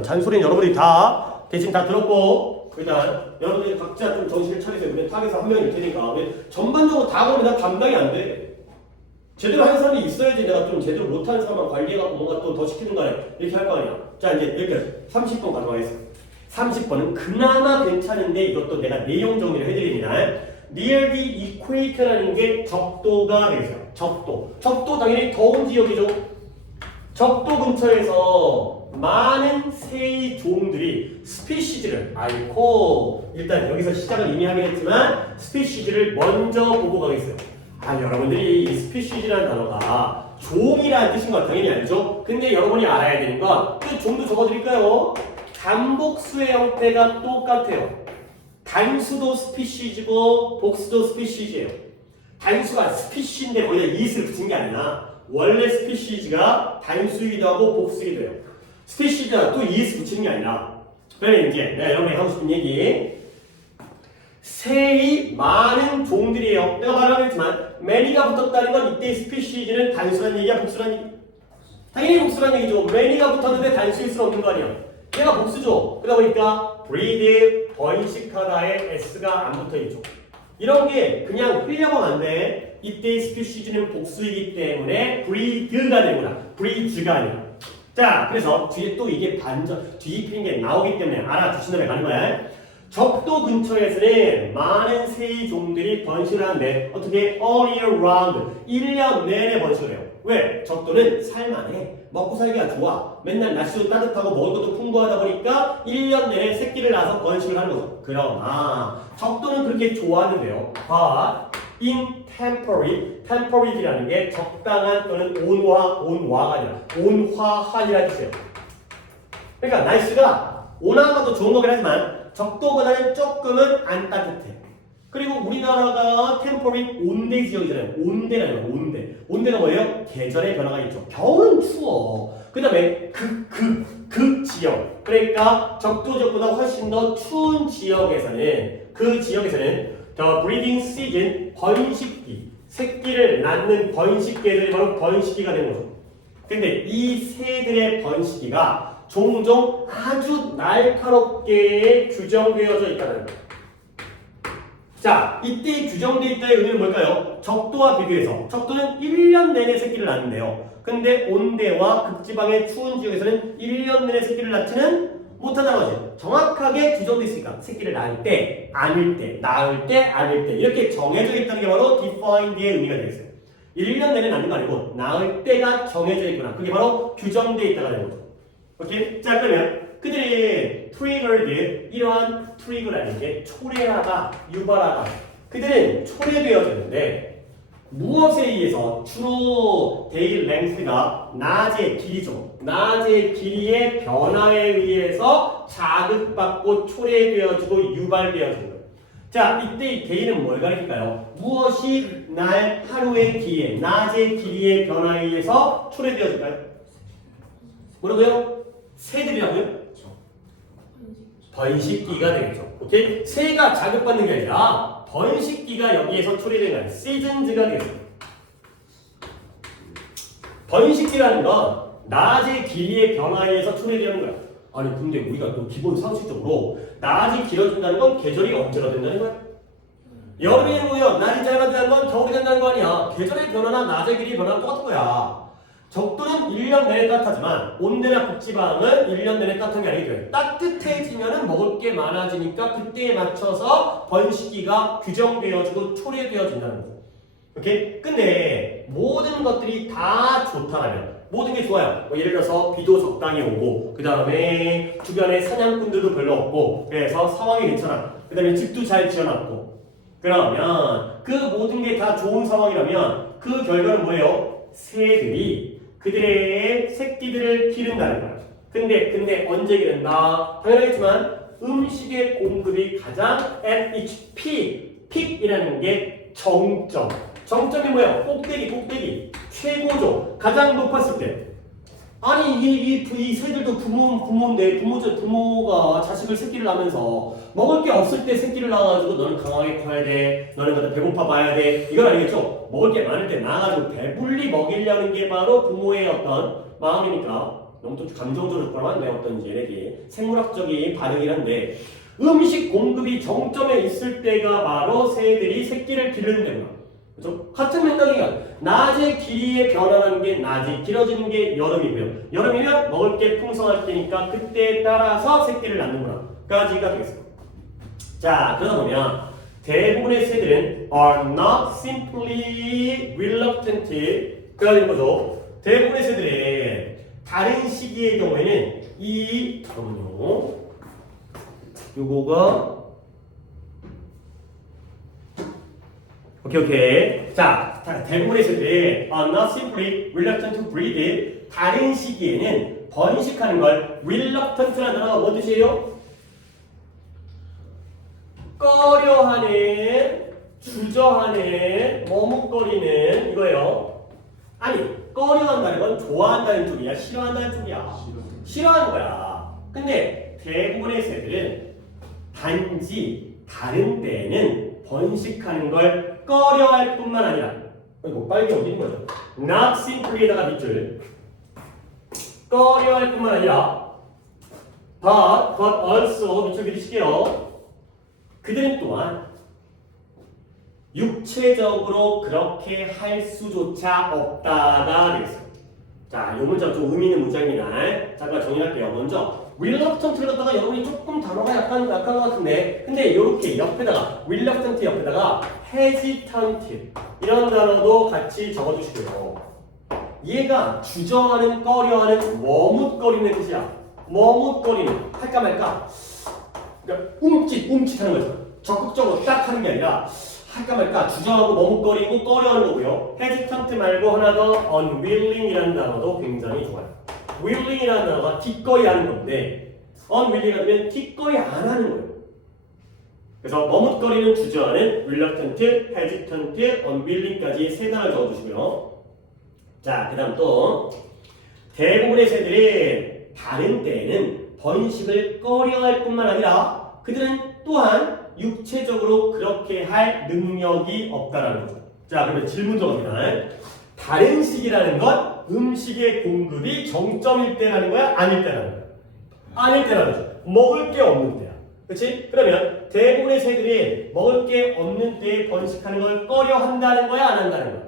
잔소리는 여러분들이 다 대신 다 들었고 일단 여러분들이 각자 좀 정신을 차리세요. 우리 타겟에서 한 명일 테니까 전반적으로 다 그러면 나 감당이 안 돼. 제대로 하는 사람이 있어야지 내가 좀 제대로 못하는 사람만 관리해갖고 뭔가 또 더 시키는 거 아니야. 이렇게 할 거 아니야. 자 이제 여기까지 30번 가져가겠습니다. 30번은 그나마 괜찮은데 이것도 내가 내용 정리를 해드립니다. near the equator라는 게 적도가 되겠어요. 적도 당연히 더운 지역이죠. 적도 근처에서 많은 새의 종들이 스피시즈를 일단 여기서 시작을 이미 하긴 했지만 스피시즈를 먼저 보고 가겠어요. 여러분들이 이 스피시즈라는 단어가 종이라는 뜻인 거 당연히 알죠? 근데 여러분이 알아야 되는 건 그 종도 적어드릴까요? 단복수의 형태가 똑같아요. 단수도 스피시즈고 복수도 스피시즈예요. 단수가 스피시인데 거기다 이스를 붙인 게 아니라 원래 스피시즈가 단수이기도 하고 복수이기도 해요. 스피시즈가 또 이스 붙이는 게 아니라 그래 이제 내가 여러분이 하고 싶은 얘기 새의 많은 종들이에요. 내가 말하겠지만 many가 붙었다는 건 이때 스피시즈는 단수란 얘기야 복수란 얘기? 당연히 복수란 얘기죠. many가 붙었는데 단수일 수는 없는 거 아니야. 얘가 복수죠. 그러다 보니까 breed, 번식하다에 s가 안 붙어있죠. 이런 게 그냥 흘려가면 안 돼. 이때 스피시즈는 복수이기 때문에 breed가 되는구나. breeds가 아니라. 자, 그래서 뒤에 또 이게 뒤집히는 게 나오기 때문에 알아두신 다음에 가는 거야. 적도 근처에서는 많은 새의 종들이 번식을 하는데 어떻게 all year round 1년 내내 번식을 해요. 왜? 적도는 살만해. 먹고 살기가 좋아. 맨날 날씨도 따뜻하고 먹을 것도 풍부하다 보니까 1년 내내 새끼를 낳아서 번식을 하는 거죠. 그러나 적도는 그렇게 좋아하는데요. But in temporary라는 게 적당한 또는 온화가 아니라 온화한이라는 뜻이에요. 그러니까 날씨가 온화가 좋은 거긴 하지만 적도보다는 조금은 안 따뜻해. 그리고 우리나라가 템포리 온대 지역이잖아요. 온대라는 거예요. 온대가 뭐예요? 계절의 변화가 있죠. 겨울은 추워. 그 다음에 극 지역. 그러니까 적도 지역보다 훨씬 더 추운 지역에서는 the breeding season 번식기 새끼를 낳는 번식 계절이 바로 번식기가 되는 거죠. 근데 이 새들의 번식기가 종종 아주 날카롭게 규정되어져 있다는 거예요. 자, 이때 규정되어 있다의 의미는 뭘까요? 적도와 비교해서 적도는 1년 내내 새끼를 낳는데요. 근데 온대와 극지방의 추운 지역에서는 1년 내내 새끼를 낳지는 못한다는 거지. 정확하게 규정되어 있으니까 새끼를 낳을 때, 아닐 때, 낳을 때, 아닐 때 이렇게 정해져 있다는 게 바로 defined의 의미가 되겠어요. 1년 내내 낳는 거 아니고 낳을 때가 정해져 있구나. 그게 바로 규정되어 있다가 되는 거죠. 오케이? 자, 그러면 그들이 triggered, 이러한 trigger라는 게 초래하다, 유발하다. 그들은 초래되어졌는데 무엇에 의해서? 주로 day length가 낮의 길이죠. 낮의 길이의 변화에 의해서 자극받고 초래되어지고 유발되어지는 거예요. 자, 이때 이 day는 뭘 가리킬까요? 무엇이 날 하루의 길이에, 낮의 길이의 변화에 의해서 초래되어질까요? 뭐라고요? 새들이라고요? 번식기가 되겠죠. 오케이? 새가 자극받는 게 아니라 번식기가 여기에서 초래되는 거야. 시즌즈가 되겠죠. 번식기라는 건 낮의 길이의 변화에 의해서 초래되는 거야. 아니 근데 우리가 또 기본 상식적으로 낮이 길어진다는 건 계절이 언제가 된다는 거야? 여름이 뭐예요? 날이 짧아진다는 건 겨울이 된다는 거 아니야. 계절의 변화나 낮의 길이의 변화는 똑같은 거야. 적도는 1년 내내 따뜻하지만 온대나 북지방은 1년 내내 따뜻한 게 아니죠. 따뜻해지면은 먹을 게 많아지니까 그때에 맞춰서 번식기가 규정되어지고 초래되어진다는 거죠. 오케이? 근데 모든 것들이 다 좋다라면 모든 게 좋아요. 예를 들어서 비도 적당히 오고 그 다음에 주변에 사냥꾼들도 별로 없고 그래서 상황이 괜찮아. 그 다음에 집도 잘 지어놨고 그러면 그 모든 게 다 좋은 상황이라면 그 결과는 뭐예요? 새들이 그들의 새끼들을 기른다는 거야. 근데 언제 기른다? 당연하겠지만 음식의 공급이 가장 at its peak이라는 게 정점. 정점이 뭐야? 꼭대기. 최고죠. 가장 높았을 때. 아니 이 새들도 부모가 자식을 새끼를 낳으면서 먹을 게 없을 때 새끼를 낳아가지고 너는 강하게 커야 돼, 너는 가서 배고파 봐야 돼, 이건 아니겠죠? 먹을 게 많을 때 낳아가지고 배불리 먹이려는 게 바로 부모의 어떤 마음이니까 너무 또 감정적으로 줬구나. 내 어떤 이제 얘네들이 생물학적인 반응이긴 한데 음식 공급이 정점에 있을 때가 바로 새들이 새끼를 기르는 데구나. 그죠? 같은 맥락이야. 낮의 길이의 변화라는 게 낮이 길어지는 게 여름이고요. 여름이면 먹을 게 풍성할 때니까 그때에 따라서 새끼를 낳는구나. 까지가 되겠습니다. 자, 그러다 보면 대부분의 새들은 are not simply reluctant. 그래야 되는 거죠. 대부분의 새들은 다른 시기의 경우에는 잠깐만요. 요거가 오케이. 자, 대부분의 새들은 are not simply reluctant to breed. 다른 시기에는 번식하는 걸 reluctant라는 단어가 뭔 뜻이에요? 꺼려하는, 주저하는, 머뭇거리는 이거예요. 아니, 꺼려한다는 건 좋아한다는 쪽이야, 싫어한다는 쪽이야? 싫어하는 거야. 근데 대부분의 새들은 단지 다른 때에는 번식하는 걸 꺼려할 뿐만 아니라 이거 빨개 어디 있는 거죠? not simply에다가 밑줄 꺼려할 뿐만 아니라 but also 밑줄 그리실게요. 그들은 또한 육체적으로 그렇게 할 수조차 없다가 되겠어요. 자, 이 문장 좀 의미 있는 문장입니다. 잠깐 정리할게요. 먼저 reluctant를 갖다가 여러분이 조금 단어가 약간 것 같은데 근데 이렇게 옆에다가 reluctant 옆에다가 hesitant 이런 단어도 같이 적어주시고요. 얘가 주저하는, 꺼려하는, 머뭇거리는 뜻이야. 머뭇거리는, 할까 말까. 그러니까 움찔하는 거죠. 적극적으로 딱 하는 게 아니라 할까 말까 주저하고 머뭇거리고 꺼려하는 거고요. hesitant 말고 하나 더 unwilling이라는 단어도 굉장히 좋아요. willing이라는 단어가 기꺼이 하는 건데 unwilling이라 되면 기꺼이 안 하는 거예요. 그래서 머뭇거리는, 주저하는, reluctant, hesitant, unwilling까지 세 단어를 적어주시고요. 자, 그 다음 또 대부분의 새들은 다른 때에는 번식을 꺼려할 뿐만 아니라 그들은 또한 육체적으로 그렇게 할 능력이 없다라는 거죠. 자, 그러면 질문 적어봅니다. 다른 시기라는 건 음식의 공급이 정점일 때라는 거야? 아닐 때라는 거야? 아닐 때라는 거죠. 먹을 게 없는 때야. 그렇지? 그러면 대부분의 새들이 먹을 게 없는 때에 번식하는 걸 꺼려 한다는 거야? 안 한다는 거야?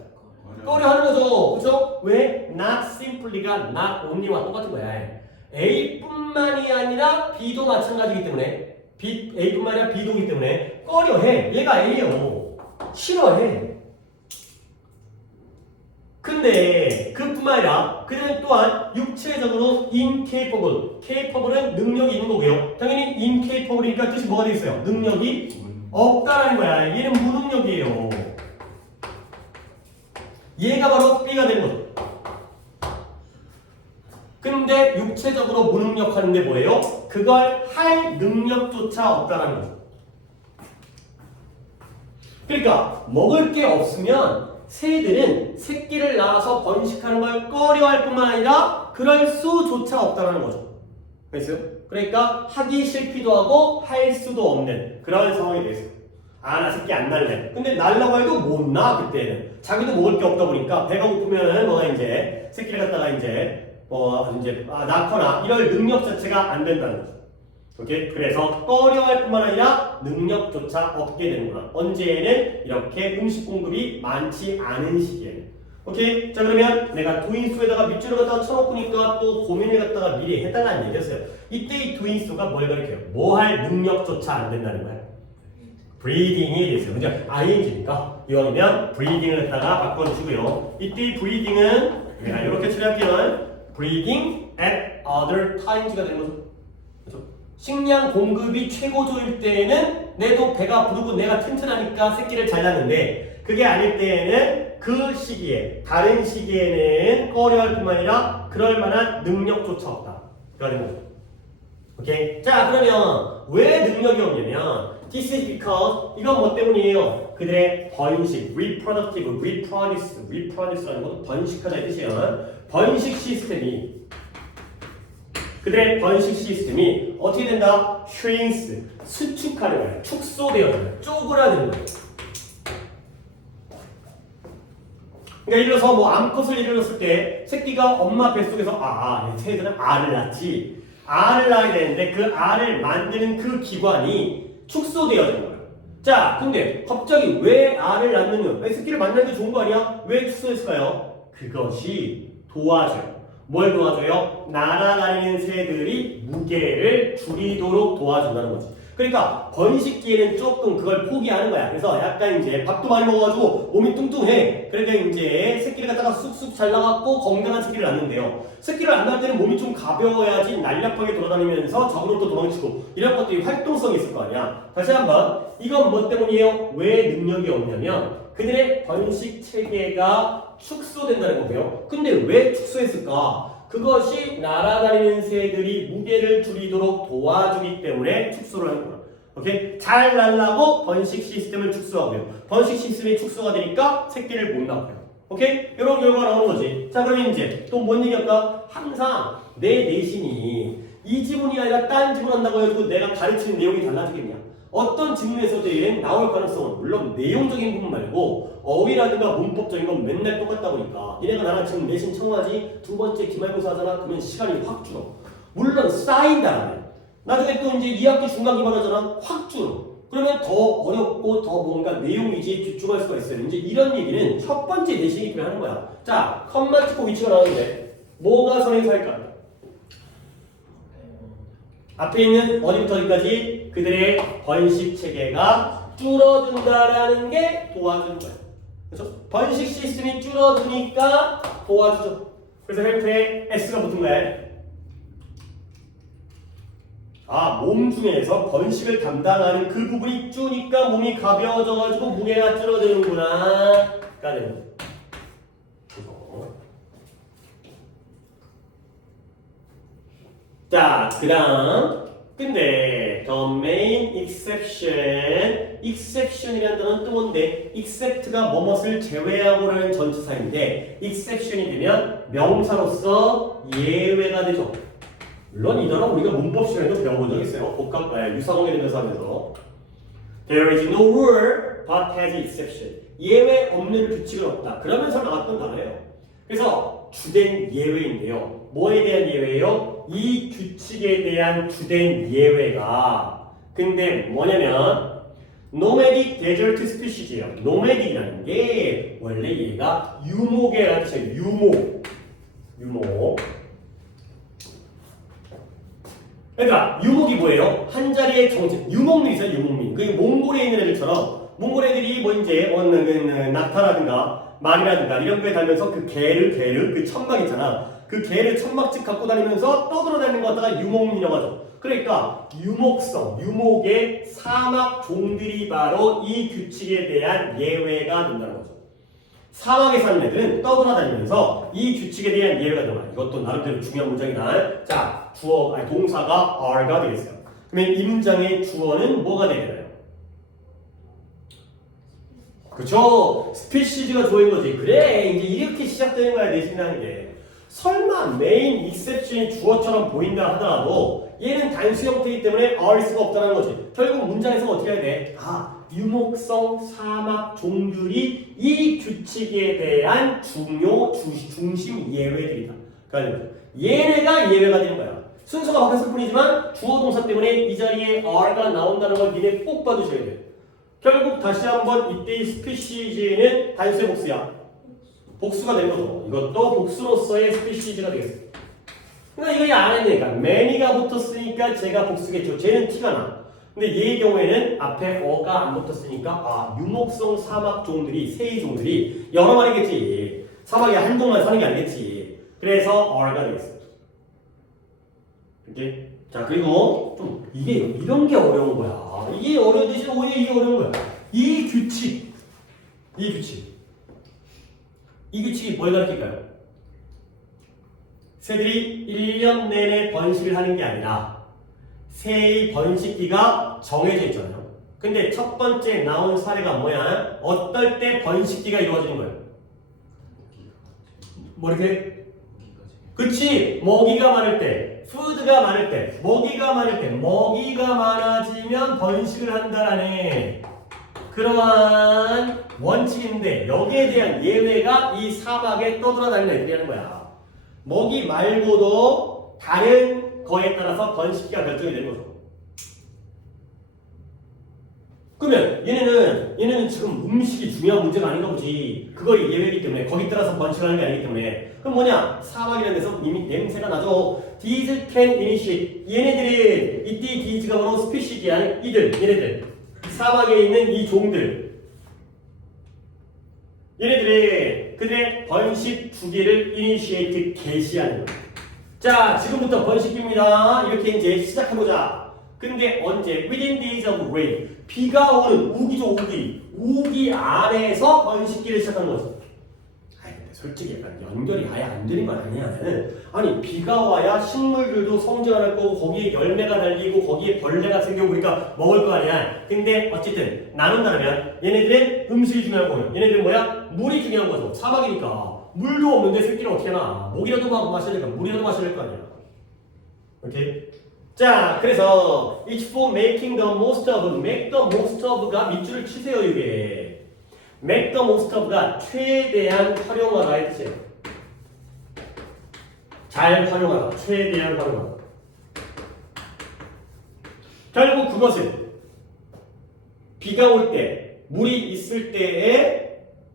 꺼려 하는 거죠. 그렇죠? 왜? Not simply가 not only와 똑같은 거야. A뿐만이 아니라 B도 마찬가지이기 때문에 A뿐만 아니라 B도이기 때문에 꺼려해. 얘가 A예요. 싫어해. 근데 그뿐만 아니라 그들은 또한 육체적으로 incapable, capable은 능력이 있는 거고요. 당연히 incapable이니까 뜻이 뭐가 되겠어요? 능력이 없다라는 거야. 얘는 무능력이에요. 얘가 바로 B가 되는 거죠. 근데 육체적으로 무능력하는데 뭐예요? 그걸 할 능력조차 없다라는 거죠. 그러니까 먹을 게 없으면 새들은 새끼를 낳아서 번식하는 걸 꺼려할 뿐만 아니라 그럴 수조차 없다라는 거죠. 알겠어요? 그러니까 하기 싫기도 하고 할 수도 없는 그런 상황이 되겠어요. 아, 나 새끼 안 날래. 근데 날라고 해도 못 나, 그때는. 자기도 먹을 게 없다 보니까 배가 고프면 뭐가 이제 새끼를 갖다가 이제 낳거나 이럴 능력 자체가 안 된다는 거죠. 오케이? 그래서 꺼려할 뿐만 아니라 능력조차 없게 되는구나. 언제에는 이렇게 음식 공급이 많지 않은 시기에는. 오케이? 자, 그러면 내가 도인수에다가 밑줄을 갖다가 쳐놓고니까 또 고민을 갖다가 미리 해달라는 얘기였어요. 이때 이 도인수가 뭘 가리켜요? 뭐 할 능력조차 안 된다는 거야. breathing이 됐어요. 그죠? ing니까 이왕이면 breathing을 갖다가 바꿔주시고요. 이때 breathing은 내가 이렇게 처리할게요. breathing at other times가 되는 거죠. 그렇죠? 식량 공급이 최고조일 때에는 내도 배가 부르고 내가 튼튼하니까 새끼를 잘 낳는데 그게 아닐 때에는 그 시기에 다른 시기에는 꺼려할 뿐만 아니라 그럴 만한 능력조차 없다. 그러는 거죠. 오케이? 자, 그러면 왜 능력이 없냐면 this is because 이건 뭐 때문이에요? 그들의 번식, reproduce라는 것도 번식하다 이 뜻이에요. 번식 시스템이 그들의 번식 시스템이 어떻게 된다? shrinks, 수축하는 거예요. 축소되어져요. 쪼그라드는 거예요. 그러니까 예를 들어서 뭐 암컷을 예를 들었을 때 새끼가 엄마 뱃속에서 새들은 알을 낳지. 알을 낳아야 되는데 그 알을 만드는 그 기관이 축소되어야 되는 거예요. 자, 근데 갑자기 왜 알을 낳느냐? 왜 새끼를 만나는 게 좋은 거 아니야? 왜 축소했을까요? 그것이 도와줘요. 뭘 도와줘요? 날아다니는 새들이 무게를 줄이도록 도와준다는 거지. 그러니까 번식기에는 조금 그걸 포기하는 거야. 그래서 약간 이제 밥도 많이 먹어가지고 몸이 뚱뚱해. 그러니까 이제 새끼를 갖다가 쑥쑥 잘 나갔고 건강한 새끼를 낳는데요. 새끼를 안 낳을 때는 몸이 좀 가벼워야지 날렵하게 돌아다니면서 적으로 또 도망치고 이런 것들이 활동성이 있을 거 아니야. 다시 한번 이건 뭐 때문이에요? 왜 능력이 없냐면 그들의 번식 체계가 축소된다는 거고요. 근데 왜 축소했을까? 그것이 날아다니는 새들이 무게를 줄이도록 도와주기 때문에 축소를 하는 거야. 오케이? 잘 날라고 번식 시스템을 축소하고요. 번식 시스템이 축소가 되니까 새끼를 못 낳고요. 오케이? 이런 결과가 나오는 거지. 자, 그러면 이제 또 뭔 얘기할까? 항상 내 내신이 이 지문이 아니라 딴 지문 한다고 해가지고 내가 가르치는 내용이 달라지겠냐? 어떤 지문에서든 나올 가능성은 물론 내용적인 부분 말고 어휘라든가 문법적인 건 맨날 똑같다 보니까 니네가 나랑 지금 내신 청하지 두 번째 기말고사 하잖아. 그러면 시간이 확 줄어. 물론 쌓인다라면 나중에 또 이제 2학기 중간 기말하잖아. 확 줄어. 그러면 더 어렵고 더 뭔가 내용이지 집중할 수가 있어요. 이제 이런 얘기는 첫 번째 내신이 필요하는 거야. 자, 컴마 찍고 위치가 나오는데 뭐가 선행사일까? 앞에 있는 어디부터 어디까지 그들의 번식 체계가 줄어든다라는 게 도와주는 거야. 그렇죠? 번식 시스템이 줄어드니까 도와주죠. 그래서 헬프에 S가 붙은 거야. 몸 중에서 번식을 담당하는 그 부분이 주니까 몸이 가벼워져가지고 무게가 줄어드는구나. 가 되는 거죠. 자, 그 다음 근데 the main exception이라는 단어는 또 뭔데? except가 뭐뭇을 제외하고라는 전치사인데 exception이 되면 명사로서 예외가 되죠. 물론 이 단어 우리가 문법 시간에도 배워본 적 있어요. 유사공에 대면서 하면서 there is no rule but has exception. 예외 없는 규칙은 없다. 그러면서 나왔던 단어예요. 그래서 주된 예외인데요. 뭐에 대한 예외예요? 이 규칙에 대한 주된 예외가 근데 뭐냐면 nomadic desert species예요. nomadic이라는 게 원래 얘가 유목이라는 뜻이에요. 유목. 그러니까 유목이 뭐예요? 한 자리에 정책. 유목민 있어요. 유목민. 그 몽골에 있는 애들처럼 몽골 애들이 뭐 이제 낙타라든가 말이라든가 이런 거에 달면서 그 개를 그 천막 있잖아. 그 개를 천막집 갖고 다니면서 떠돌아다니는 거 갖다가 유목민이라고 하죠. 그러니까 유목의 사막 종들이 바로 이 규칙에 대한 예외가 된다는 거죠. 사막에 사는 애들은 떠돌아다니면서 이 규칙에 대한 예외가 된다. 이것도 나름대로 중요한 문장이다. 자, 동사가 are가 되겠어요. 그러면 이 문장의 주어는 뭐가 되겠나요? 그쵸? 스피시즈가 주어인 거지. 그래, 이제 이렇게 시작되는 거야, 내신이라는 게. 설마 메인 익셉션이 주어처럼 보인다 하더라도 얘는 단수 형태이기 때문에 are 수가 없다는 거지. 결국 문장에서 어떻게 해야 돼? 유목성 사막 종들이 이 규칙에 대한 중심 예외들이다. 그러니까 얘네가 예외가 되는 거야. 순서가 바뀌었을 뿐이지만 주어 동사 때문에 이 자리에 are가 나온다는 걸 니네 꼭 봐두셔야 돼. 결국 다시 한번 이때의 스피시즈는 단수의 복수야. 복수가 되는 거죠. 이것도 복수로서의 스피시즈가 되겠습니다. 그러니까 이거 안 했으니까 many가 붙었으니까 제가 복수겠죠. 쟤는 티가 나. 근데 얘의 경우에는 앞에 어가 안 붙었으니까 유목성 사막 종들이 새의 종들이 여러 마리겠지. 사막에 한 종만 사는 게 아니겠지. 그래서 어가 되겠습니다. 이렇게. 자, 그리고 좀 이게 이런 게 어려운 거야. 이게 어려운 대신 오히려 이게 어려운 거야. 이 규칙이 뭘 가르칠까요? 새들이 1년 내내 번식을 하는 게 아니라 새의 번식기가 정해져 있잖아요. 근데 첫 번째 나온 사례가 뭐야? 어떨 때 번식기가 이루어지는 거예요? 뭐 이렇게? 그치! 먹이가 많을 때, 푸드가 많을 때, 먹이가 많아지면 번식을 한다라네. 그러한 원칙인데 여기에 대한 예외가 이 사막에 떠돌아다니는 애들이라는 거야. 먹이 말고도 다른 거에 따라서 번식기가 결정이 되는 거죠. 그러면 얘네는 지금 음식이 중요한 문제가 아닌가 보지. 그걸 예외이기 때문에 거기 따라서 번식하는 게 아니기 때문에. 그럼 뭐냐? 사막이라는 데서 이미 냄새가 나죠. These can initiate. 얘네들은 이때 these가 바로 스피시기한 이들, 얘네들. 사막에 있는 이 종들. 얘네들의 그들의 번식 주기를 initiate 개시하는 거예요. 자, 지금부터 번식기입니다. 이렇게 이제 시작해보자. 근데 언제? Within days of rain. 비가 오는 우기죠, 우기. 우기 안에서 번식기를 시작하는 거죠. 아니, 근데 솔직히 약간 연결이 아예 안 되는 건 아니야. 아니, 비가 와야 식물들도 성장할 거고, 거기에 열매가 달리고, 거기에 벌레가 생기고, 그러니까 먹을 거 아니야. 근데 어쨌든, 나눈다면, 얘네들은 음식이 중요한 거예요. 얘네들은 뭐야? 물이 중요한 거죠. 사막이니까. 물도 없는데 새끼를 어떻게 하나. 목이라도 마셔야 될까? 물이라도 마셔야 될 거 아니야. 오케이? 자, 그래서 it's for making the most of, make the most of가 밑줄을 치세요, 이게. make the most of가 최대한 활용하다의 뜻이에요. 잘 활용하다, 최대한 활용하다. 결국 그것은 비가 올 때, 물이 있을 때에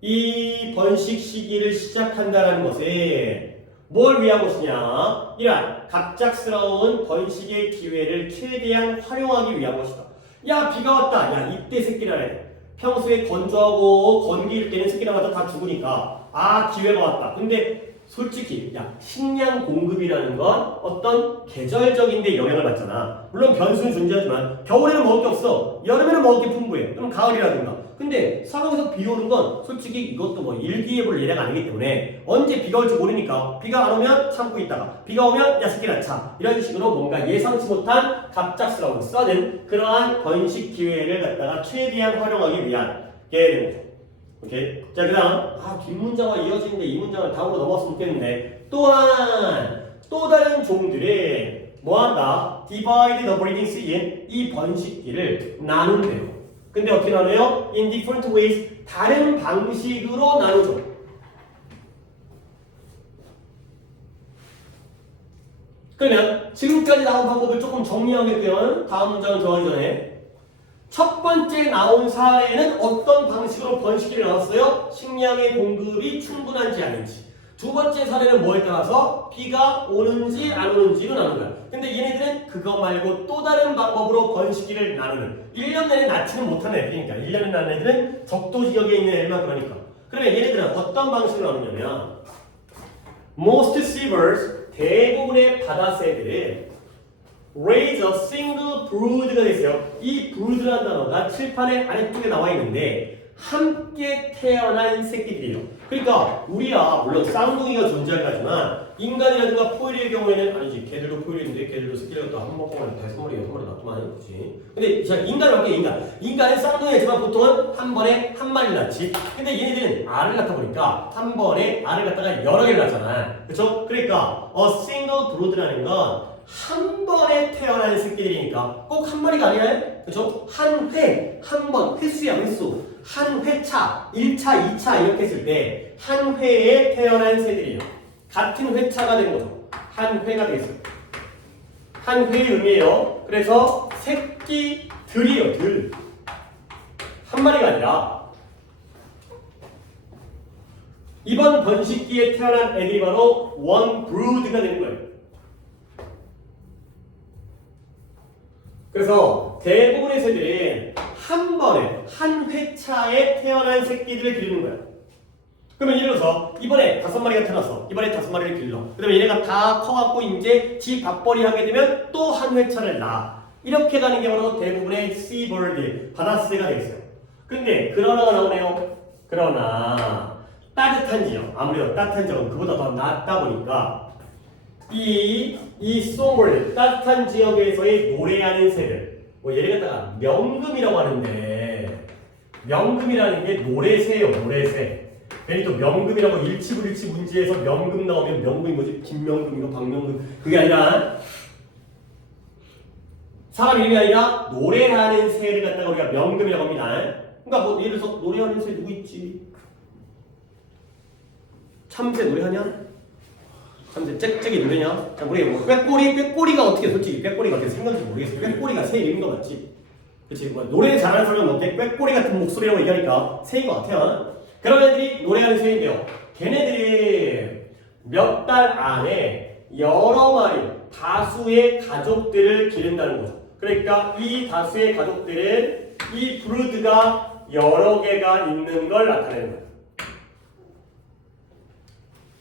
이 번식 시기를 시작한다는 것에 뭘 위한 것이냐? 이러한 갑작스러운 번식의 기회를 최대한 활용하기 위한 것이다. 야, 비가 왔다. 야, 이때 새끼를 해. 평소에 건조하고 건기일 때는 새끼랑 갖다 다 죽으니까 아, 기회가 왔다. 근데 솔직히 야, 식량 공급이라는 건 어떤 계절적인데 영향을 받잖아. 물론 변수는 존재하지만 겨울에는 먹을 게 없어. 여름에는 먹을 게 풍부해. 그럼 가을이라든가. 근데 사막에서 비 오는 건 솔직히 이것도 뭐 일기예보를 예례가 아니기 때문에 언제 비가 올지 모르니까 비가 안 오면 참고 있다가 비가 오면 야 새끼라 차 이런 식으로 뭔가 예상치 못한 갑작스러운 써든 그러한 번식 기회를 갖다가 최대한 활용하기 위한 게 되는 거죠. 오케이? 자, 그 다음 긴 문장과 이어지는데 이 문장을 다음으로 넘어갔으면 좋겠는데 또한 또 다른 종들이 뭐한다? Divide the breeding season 이 번식기를 나눈대요. 근데 어떻게 나눠요? In different ways 다른 방식으로 나누죠. 그러면 지금까지 나온 방법을 조금 정리하겠고요. 다음 문장을 정하기 전에 첫 번째 나온 사례는 어떤 방식으로 번식기를 나눴어요? 식량의 공급이 충분한지 아닌지. 두 번째 사례는 뭐에 따라서 비가 오는지 안 오는지로 나눈 거야. 근데 얘네들은 그거 말고 또 다른 방법으로 번식기를 나누는 1년 내내 낳지는 못하는 애들이니까 1년 내내 낳는 애들은 적도 지역에 있는 애들만 그러니까. 그러면 얘네들은 어떤 방식으로 나누냐면 Most seabirds 대부분의 바다새들은 raise a single brood가 됐어요. 이 brood라는 단어가 칠판의 아래쪽에 나와 있는데 함께 태어난 새끼들이에요. 그러니까 우리야 물론 쌍둥이가 존재하긴 하지만 인간이라든가 포유류의 경우에는 아니지 걔들도 포유류인데 걔들도 새끼를 갖다 한 번만 5마리 6마리 낳더만 그렇지. 근데 자 인간을 할게 인간은 쌍둥이지만 보통은 한 번에 한 마리 낳지. 근데 얘네들은 알을 낳다 보니까 한 번에 알을 갖다가 여러 개를 낳잖아. 그렇죠? 그러니까 a single brood라는 건 한 번에 태어난 새끼들이니까 꼭 한 마리가 아니야. 그렇죠? 한 회, 한 번, 횟수야 횟수. 한 회차, 1차, 2차 이렇게 했을 때 한 회에 태어난 새들이에요. 같은 회차가 되는 거죠. 한 회가 되겠어요. 한 회의 의미예요. 그래서 새끼들이에요. 들. 한 마리가 아니라 이번 번식기에 태어난 애들이 바로 one brood가 되는 거예요. 그래서 대부분의 새들은 한 번에 한 회차에 태어난 새끼들을 기르는 거야. 그러면 예를 들어서 이번에 5마리가 태어났어. 이번에 5마리를 길러. 그 다음에 얘네가 다 커갖고 이제 지 밥벌이 하게 되면 또 한 회차를 낳아. 이렇게 가는 게 바로 대부분의 seabird, 바다새가 되겠어요. 근데 그러나가 나오네요. 그러나 따뜻한 지역, 아무래도 따뜻한 지역은 그보다 더 낫다 보니까 이 songbird, 따뜻한 지역에서의 노래하는 새들 뭐 얘를 갖다가 명금이라고 하는데 명금이라는 게 노래새예요. 노래새. 괜히 또 명금이라고 일치불일치 문제에서 명금 나오면 명금이 뭐지? 김명금인가 박명금 그게 아니라 사람 이름이 아니라 노래하는 새를 갖다가 우리가 명금이라고 합니다. 그러니까 뭐 예를 들어서 노래하는 새 누구 있지? 참새 노래하냐? 참새 짹짹이 노래냐? 자, 우리 뭐 꾀꼬리가 어떻게 솔직히 꾀꼬리가 어떻게 생겼는지 모르겠어. 꾀꼬리가 새 이름인 거 맞지? 그치? 뭐 노래 잘하는 사람은 어때? 꾀꼬리 같은 목소리라고 얘기하니까 새인 것 같아요. 그런 애들이 노래하는 새인데요. 걔네들이 몇 달 안에 여러 마리, 다수의 가족들을 기른다는 거죠. 그러니까 이 다수의 가족들은 이 브루드가 여러 개가 있는 걸 나타내는 거예요.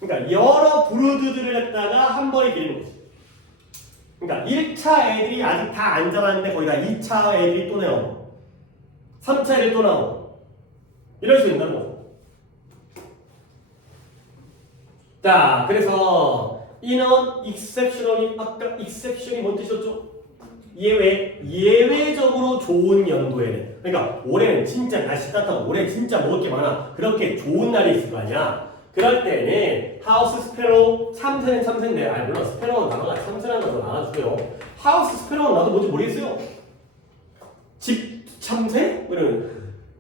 그러니까 여러 브루드들을 갖다가 한 번에 기르는 거죠. 그러니까 1차 애들이 아직 다 안 자랐는데 거기다 2차 애들이 또 나오고 3차 애들이 또 나오고 이럴 수 있는 거죠. 자, 그래서 이는 exceptionally, 아까 exception이 뭔 뜻이었죠? 예외적으로 좋은 연도에는, 그러니까 올해는 진짜 날씨 따뜻하고 올해 진짜 먹을 게 많아. 그렇게 좋은 날이 있을 거 아니야. 그럴 때는 하우스 스페로우, 참새는 참새인데, 아니 물론 스페로우 나가 참새라는 거 나눠주고요. 하우스 스페로우 나도 뭔지 모르겠어요. 집 참새? 이런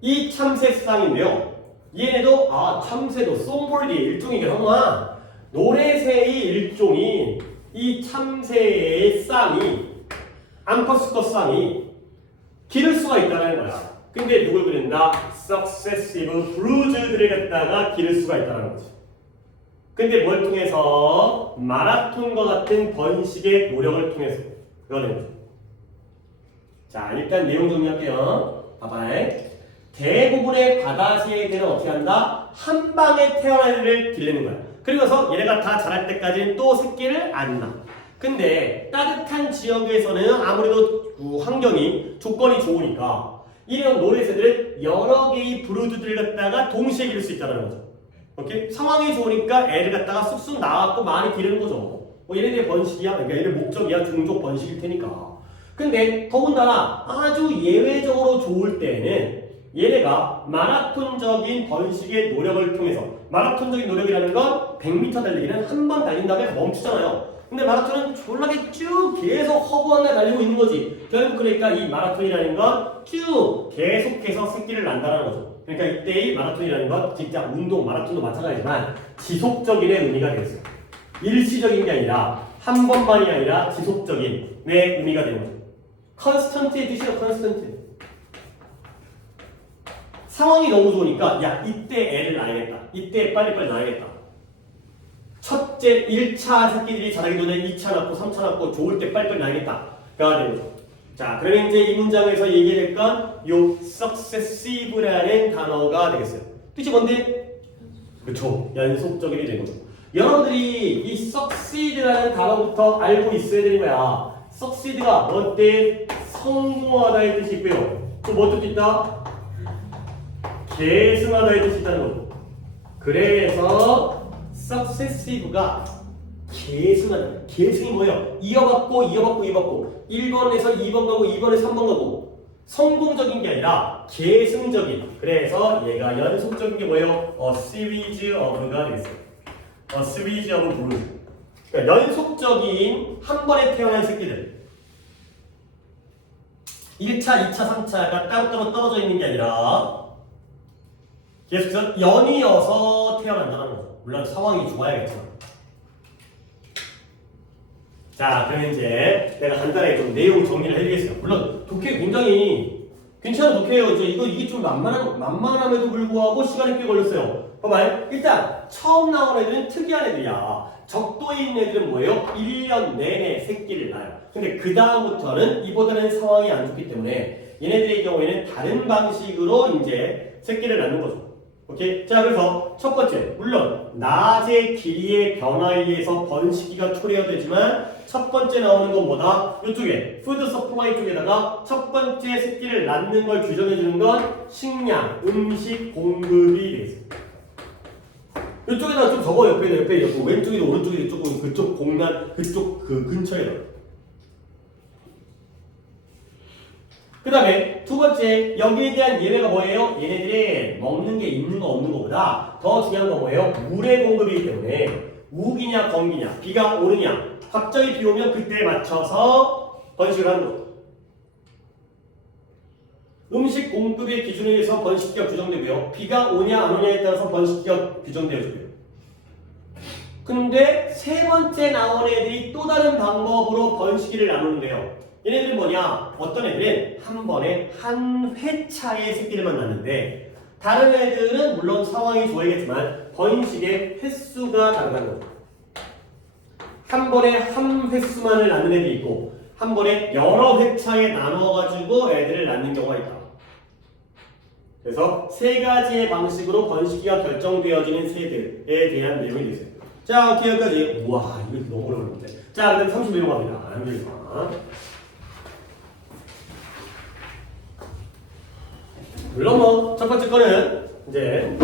이 참새 쌍인데요. 얘네도 참새도 송볼디 일종이긴 하구나. 노래새의 일종인 이 참새의 쌍이 암컷수컷 쌍이 기를 수가 있다는 거야. 근데 누굴 그린다? successive 브루즈들을 갖다가 기를 수가 있다는 거지. 근데 뭘 통해서? 마라톤과 같은 번식의 노력을 통해서 그러는 거죠. 자, 일단 내용 정리할게요. 봐봐요. 대부분의 바다새들은 어떻게 한다? 한 방에 태어난 애를 기르는 거야. 그리고서 얘네가 다 자랄 때까지는 또 새끼를 안 낳아. 근데 따뜻한 지역에서는 아무래도 환경이 조건이 좋으니까 이런 노래새들은 여러 개의 브루드들을 갖다가 동시에 기를 수 있다는 거죠. 오케이? 상황이 좋으니까 애를 갖다가 쑥쑥 낳았고 많이 기르는 거죠. 뭐 얘네들의 번식이야, 그러니까 얘네 목적이야 종족 번식일 테니까. 근데 더군다나 아주 예외적으로 좋을 때는 얘네가 마라톤적인 번식의 노력을 통해서, 마라톤적인 노력이라는 건 100m 달리기는 한 번 달린 다음에 멈추잖아요. 근데 마라톤은 졸라게 쭉 계속 허구한 날 달리고 있는 거지. 결국 그러니까 이 마라톤이라는 건 쭉 계속해서 새끼를 낳는다는 거죠. 그러니까 이때의 마라톤이라는 건 진짜 운동, 마라톤도 마찬가지지만 지속적인의 의미가 되겠어요. 일시적인 게 아니라 한 번만이 아니라 지속적인 의 의미가 되는 거죠. 컨스턴트의 뜻이요, 컨스턴트. 상황이 너무 좋으니까 야 이때 애를 낳아야겠다. 이때 빨리빨리 낳아야겠다. 첫째 1차 새끼들이 자라기 전에 2차 낳고 3차 낳고 좋을 때 빨리빨리 낳아야겠다. 가 되는 거죠. 자, 그러면 이제 이 문장에서 얘기할 건 요 successive라는 단어가 되겠어요. 뜻이 뭔데? 그렇죠. 연속적이 되는 거죠. 여러분들이 이 succeed라는 단어부터 알고 있어야 되는 거야. succeed가 뭔데? 성공하다의 뜻이 있고요. 또 뭐 뜻이 있다? 계승하다의 뜻이 있다는 거죠. 그래서 successive가 계승하다. 계승이 뭐예요? 이어받고 1번에서 2번 가고 2번에서 3번 가고 성공적인 게 아니라 계승적인. 그래서 얘가 연속적인 게 뭐예요? A series of가 되겠어요. A series of brood. 그러니까 연속적인 한 번에 태어난 새끼들. 1차, 2차, 3차가 따로따로 떨어져 있는 게 아니라 계속해서 연이어서 태어난다는 거죠. 물론 상황이 좋아야겠지만. 자, 그러면 이제 내가 간단하게 좀 내용 정리를 해드리겠습니다. 물론 독해 굉장히 괜찮은 독해예요. 이게 좀 만만함에도 불구하고 시간이 꽤 걸렸어요. 봐봐요. 일단 처음 나온 애들은 특이한 애들이야. 적도에 있는 애들은 뭐예요? 1년 내내 새끼를 낳아요. 근데 그 다음부터는 이보다는 상황이 안 좋기 때문에 얘네들의 경우에는 다른 방식으로 이제 새끼를 낳는 거죠. 오케이? 자, 그래서 첫 번째, 물론 낮의 길이의 변화에 의해서 번식기가 초래되지만 첫 번째 나오는 건 뭐다? 이쪽에 푸드 서플라이 쪽에다가 첫 번째 새끼를 낳는 걸 규정해 주는 건 식량, 음식 공급이 되겠습니다. 이쪽에다 좀 적어. 옆에 왼쪽이든 오른쪽이든 조금 그쪽 공간, 그쪽 그 근처에다. 그 다음에 두 번째, 여기에 대한 예외가 뭐예요? 얘네들이 먹는 게 있는 거 없는 거보다 더 중요한 건 뭐예요? 물의 공급이기 때문에 우기냐 건기냐, 비가 오르냐, 갑자기 비 오면 그때에 맞춰서 번식을 하는 거죠. 음식 공급의 기준에 의해서 번식기가 규정되고요. 비가 오냐 안 오냐에 따라서 번식기가 규정되어지고요. 근데 세 번째 나온 애들이 또 다른 방법으로 번식기를 나누는데요. 얘네들은 뭐냐? 어떤 애들은 한 번에 한 회차의 새끼들만 낳는데 다른 애들은 물론 상황이 좋아야겠지만 번식의 횟수가 다르다는 거죠. 한 번에 한 횟수만을 낳는 애들이 있고 한 번에 여러 회차에 나눠가지고 애들을 낳는 경우가 있다. 그래서 세 가지의 방식으로 번식기가 결정되어지는 새들에 대한 내용이 되세요. 자, 오케이, 여기까지. 우와, 이거 너무 어려운데. 자, 그다음 31번 갑니다. 물론 뭐 첫 번째 거는 이제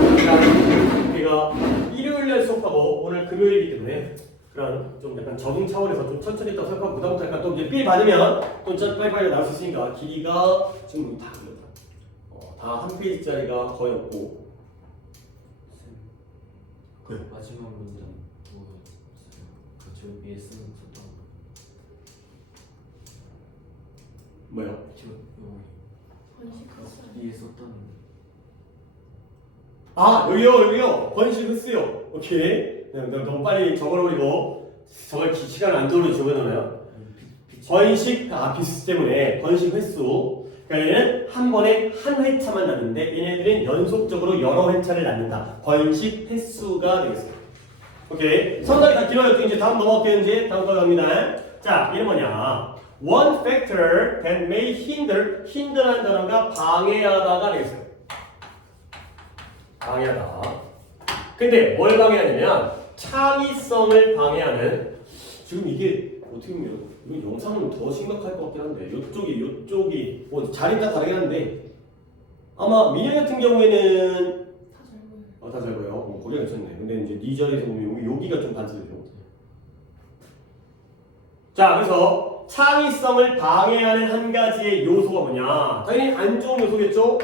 우리가 일요일날 수업하고 오늘 금요일이기 때문에 그런 좀 약간 적응 차원에서 좀 천천히 했다고 생각하고 부담부터 할까 또 이제 삘 받으면 또 빨리빨리 나올 수 있으니까 길이가 지금 다 그렇다. 다 한 페이지짜리가 거의 없고. 그래. 마지막 문장 뭐였어요? 저 위에 쓰는 썼던 거. 뭐요? 저 위에 썼던. 아, 여기요. 번식 횟수요. 오케이. 너무 빨리 적어버리고 저걸 시간을 안 떠오르게 적어놓나요? 번식 비스 때문에 번식 횟수. 그러니까 얘는 한 번에 한 회차만 낳는데 얘네들은 연속적으로 여러 회차를 낳는다. 번식 횟수가 되겠습니다. 오케이. 선상이 다 길어요. 이제 다음 넘어갈게요. 이제 다음 거 갑니다. 자, 이는 뭐냐? One factor that may hinder라는 단어가 방해하다가 되겠어요. 방해하다. 근데 뭘 방해하냐면 창의성을 방해하는. 지금 이게 어떻게 보면 이거 영상은 더 심각할 것 같긴 한데 요쪽이 뭐 자리 다 다르긴 한데 아마 민현 같은 경우에는 다 잘 보여요. 거기가 괜찮네. 근데 이제 네 자리에서 보면 여기가 좀 단체되죠. 자, 그래서 창의성을 방해하는 한 가지의 요소가 뭐냐? 당연히 안 좋은 요소겠죠?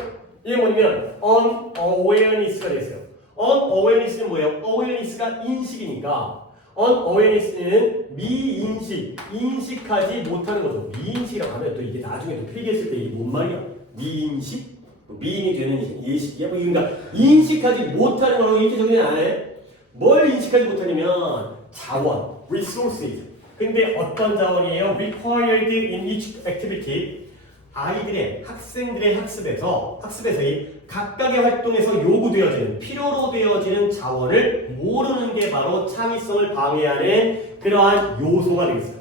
이게 뭐냐면 unawareness가 되겠어요. unawareness는 뭐예요? awareness가 인식이니까 unawareness는 미인식, 인식하지 못하는 거죠. 미인식이라고 하면 또 이게 나중에 또 필기했을 때 이게 뭔 말이야? 미인식? 미인이 되는 예식이야? 뭐 그러니까 인식하지 못하는 거라고 이렇게 정리 안 해? 뭘 인식하지 못하냐면 자원, resources. 근데 어떤 자원이에요? required in each activity. 아이들의 학생들의 학습에서 이 각각의 활동에서 요구되어지는 필요로 되어지는 자원을 모르는 게 바로 창의성을 방해하는 그러한 요소가 되겠어요.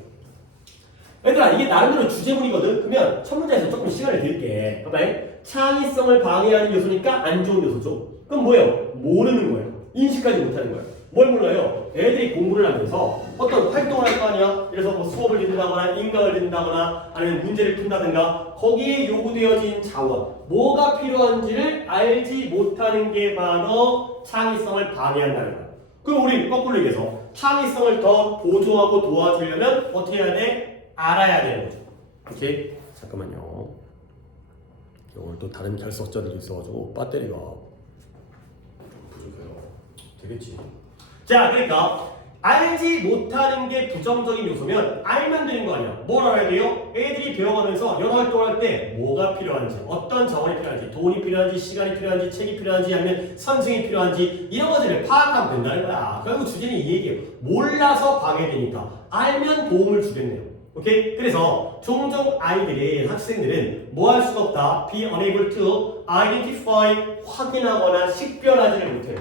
얘들아, 이게 나름대로 주제문이거든. 그러면 첫 문제에서 조금 시간을 드릴게. 봐봐요. 창의성을 방해하는 요소니까 안 좋은 요소죠. 그럼 뭐예요? 모르는 거예요. 인식하지 못하는 거예요. 뭘 몰라요? 애들이 공부를 하면서 어떤 활동을 할 거 아니야? 그래서 뭐 수업을 듣는다거나 인강을 듣는다거나 아니면 문제를 푼다든가 거기에 요구되어진 자원, 뭐가 필요한지를 알지 못하는 게 바로 창의성을 방해한다는 거야. 그럼 우리 거꾸로 얘기해서 창의성을 더 보조하고 도와주려면 어떻게 해야 돼? 알아야 되는 거죠. 오케이? 잠깐만요. 오늘 또 다른 결석자들이 있어가지고 배터리가 부족해요. 되겠지. 자, 그러니까 알지 못하는 게 부정적인 요소면 알면 되는 거 아니야. 뭘 알아야 돼요? 애들이 배워가면서 여러 활동을 할 때 뭐가 필요한지, 어떤 자원이 필요한지, 돈이 필요한지, 시간이 필요한지, 책이 필요한지, 아니면 선생이 필요한지 이런 것들을 파악하면 된다는 거야. 결국 주제는 이 얘기예요. 몰라서 방해되니까 알면 도움을 주겠네요. 오케이? 그래서 종종 아이들이, 학생들은 뭐 할 수가 없다. be unable to identify, 확인하거나 식별하지를 못해요.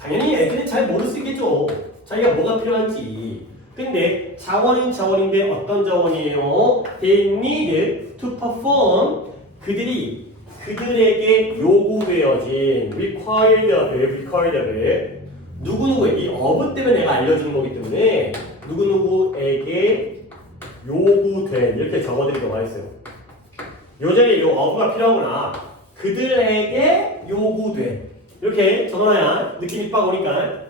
당연히 애들은 잘 모를 수 있겠죠. 자기가 뭐가 필요한지. 근데 자원인 자원인데 어떤 자원이에요? They need to perform. 그들에게 요구되어진 required 누구누구에 이 어부 때문에 내가 알려주는 거기 때문에 누구누구에게 요구된 이렇게 적어드리려고 했어요. 요 자리에 요 어부가 필요하구나. 그들에게 요구된 이렇게 적어놔야 느낌이 빡 오니까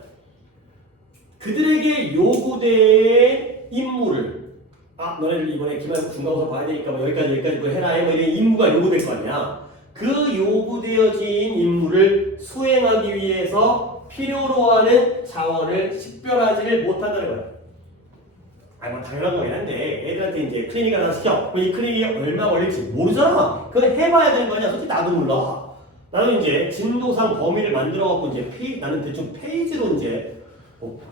그들에게 요구된 임무를 너네들 이번에 기말고 중간고사 봐야 되니까 뭐 여기까지 뭐 해라 뭐 이런 임무가 요구될 거 아니야. 그 요구되어진 임무를 수행하기 위해서 필요로 하는 자원을 식별하지를 못한다는 거야. 아니 뭐 당연한 거긴 한데 애들한테 이제 클리닉 하나 시켜. 이 클리닉이 얼마 걸릴지 모르잖아. 그거 해봐야 되는 거 아니야. 솔직히 나도 몰라. 나는 이제 진도상 범위를 만들어갖고 이제 나는 대충 페이지로 이제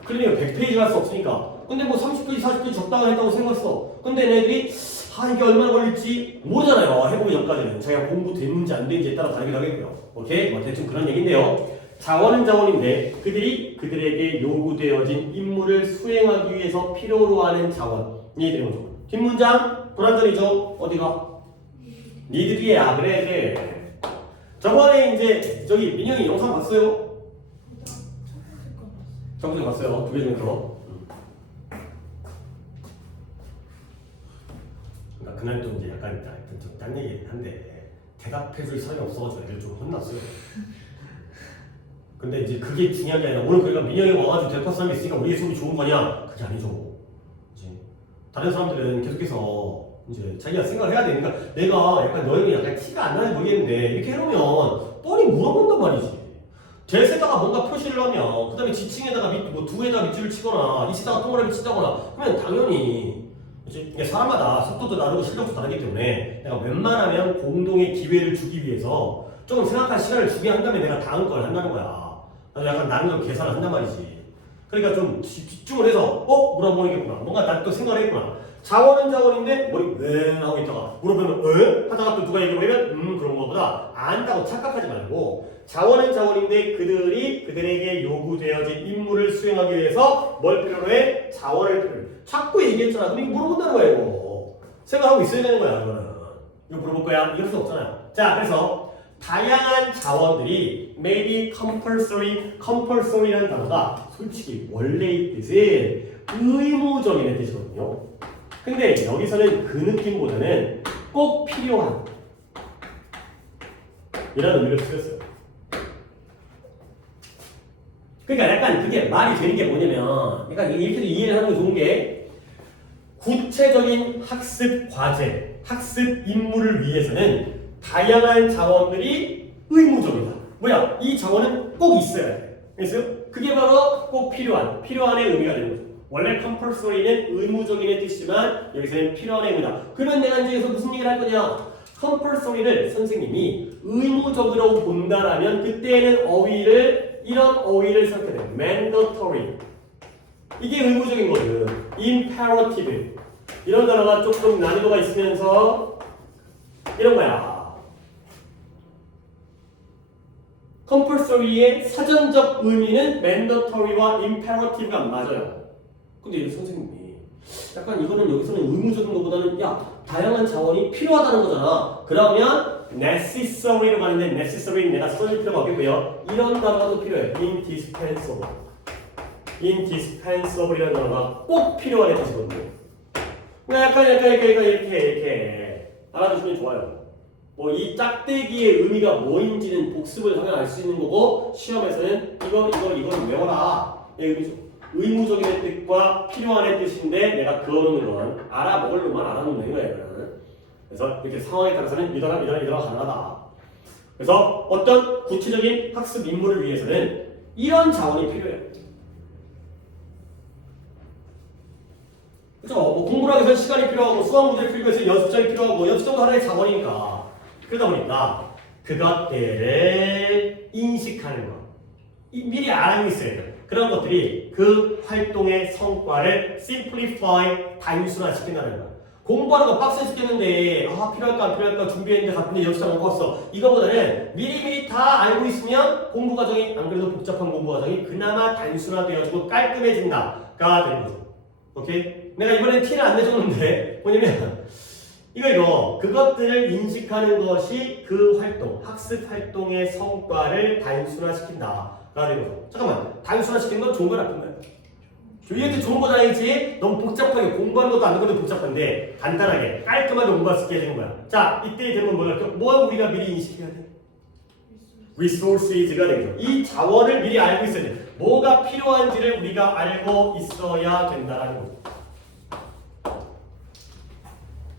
클리닉을 100페이지 갈 수 없으니까. 근데 뭐 30페이지, 40페이지 적당히 했다고 생각했어. 근데 애들이 이게 얼마나 걸릴지 모르잖아요. 해보기 전까지는. 자기가 공부됐는지 안 됐는지에 따라 다르기도 하겠고요. 오케이? 뭐 대충 그런 얘기인데요. 자원은 자원인데 그들에게 요구되어진 임무를 수행하기 위해서 필요로 하는 자원이 되는 거죠. 뒷문장 불완전이죠. 어디가? 니들이야. 그래. 저번에 이제 저기 민영이 영상 봤어요? 저번에 봤어요. 2개 중에서. 그러니까 그날 또 이제 약간 좀 딴 얘기긴 한데 대답해줄 사람이 없어가지고 애들 좀 혼났어요. 근데 이제 그게 중요한 게 아니라 오늘 그러니까 민영이 와가지고 대답할 사람이 있으니까 우리의 수업이 좋은 거냐? 그게 아니죠. 이제 다른 사람들은 계속해서 이제 자기가 생각을 해야 되니까 내가 약간 너희는 약간 티가 안 나는지 모르겠는데 이렇게 해놓으면 뻔히 물어본단 말이지. 대세다가 뭔가 표시를 하면 그 다음에 지층에다가 뭐 두에다가 밑줄을 치거나 이시다가 동그라미 치다거나 그러면 당연히 이제 사람마다 속도도 다르고 실력도 다르기 때문에 내가 웬만하면 공동의 기회를 주기 위해서 조금 생각할 시간을 주게 한 다음에 내가 다음 걸 한다는 거야. 약간 나름대로 계산을 한단 말이지. 그러니까 좀 집중을 해서 물어보겠구나. 뭔가 난 또 생각을 했구나. 자원은 자원인데 머리 왜 하고 있다가 물어보면 왜? 하다가 또 누가 얘기해보면 그런 거보다 안다고 착각하지 말고 자원은 자원인데 그들에게 요구되어진 임무를 수행하기 위해서 뭘 필요로 해? 자원을 필요로 해. 자꾸 얘기했잖아. 그럼 이거 물어본다는 거야 이거. 생각하고 있어야 되는 거야 이거는. 이거 물어볼 거야? 이럴 수 없잖아요. 자 그래서 다양한 자원들이 may be compulsory라는 단어가 솔직히 원래의 뜻은 의무적인 뜻이거든요. 근데 여기서는 그 느낌보다는 꼭 필요한 이라는 의미를 쓰였어요. 그러니까 약간 그게 말이 되는 게 뭐냐면 그러니까 이렇게 이해를 하는 게 좋은 게 구체적인 학습 과제, 학습 임무를 위해서는 다양한 자원들이 의무적이다. 뭐야? 이 자원은 꼭 있어야 돼. 그래서 그게 바로 꼭 필요한의 의미가 되는 거죠. 원래 compulsory는 의무적인의 뜻이지만 여기서는 필요한의 의미다. 그러면 내가 이제 여기서 무슨 얘기를 할 거냐? compulsory를 선생님이 의무적으로 본다라면 그때는 이런 어휘를 써야 돼. mandatory. 이게 의무적인 거거든. imperative. 이런 단어가 조금 난이도가 있으면서 이런 거야. compulsory의 사전적 의미는 mandatory와 imperative가 맞아요. 근데 이 선생님이 약간 이거는 여기서는 의무적인 것보다는 다양한 자원이 필요하다는 거잖아. 그러면 necessary로 가는데 necessary 내가 써줄 필요가 없겠고요. 이런 단어가 또 필요해. indispensable이라는 단어가 꼭 필요한 뜻이거든요. 그러니까 약간 이렇게 알아두시면 좋아요. 뭐 이 짝대기의 의미가 뭐인지는 복습을 하면 알 수 있는 거고 시험에서는 이걸 외워라. 의무적인 뜻과 필요한의 뜻인데 내가 그어놓는 건 알아먹을 놈만 알아놓는 거예요. 그래서 이렇게 상황에 따라서는 이더라 가능하다. 그래서 어떤 구체적인 학습 임무를 위해서는 이런 자원이 필요해요. 그렇죠? 뭐 공부를 하기 위해서 시간이 필요하고 수학 문제를 풀기 위해서 연습장이 필요하고 연습장도 하나의 자원이니까 그러다 보니까 그것들을 인식하는 것 미리 알고 있어야 돼요. 그런 것들이 그 활동의 성과를 simplify, 단순화시킨다는 거야. 공부하는 거 빡세 시켰는데 필요할까 안 필요할까 준비했는데 갔는데 연습장 못 갔어. 이거보다는 미리미리 다 알고 있으면 공부 과정이 안 그래도 복잡한 공부 과정이 그나마 단순화되어지고 깔끔해진다가 되는 거죠. 오케이? 내가 이번엔 티를 안 내줬는데 뭐냐면 이거 그것들을 인식하는 것이 그 활동, 학습 활동의 성과를 단순화시킨다가 되는 거죠. 잠깐만, 단순화시키는 건 좋은 건 나쁜 거야? 이게 좋은 건 아니지. 너무 복잡하게 공부하는 것도 안 되고 복잡한데 간단하게 깔끔하게 공부할 수 있게 해주는 거야. 자, 이때 되면 뭐 우리가 미리 인식해야 돼? resources가 되죠. 이 자원을 미리 알고 있어야 돼. 뭐가 필요한지를 우리가 알고 있어야 된다는 거죠.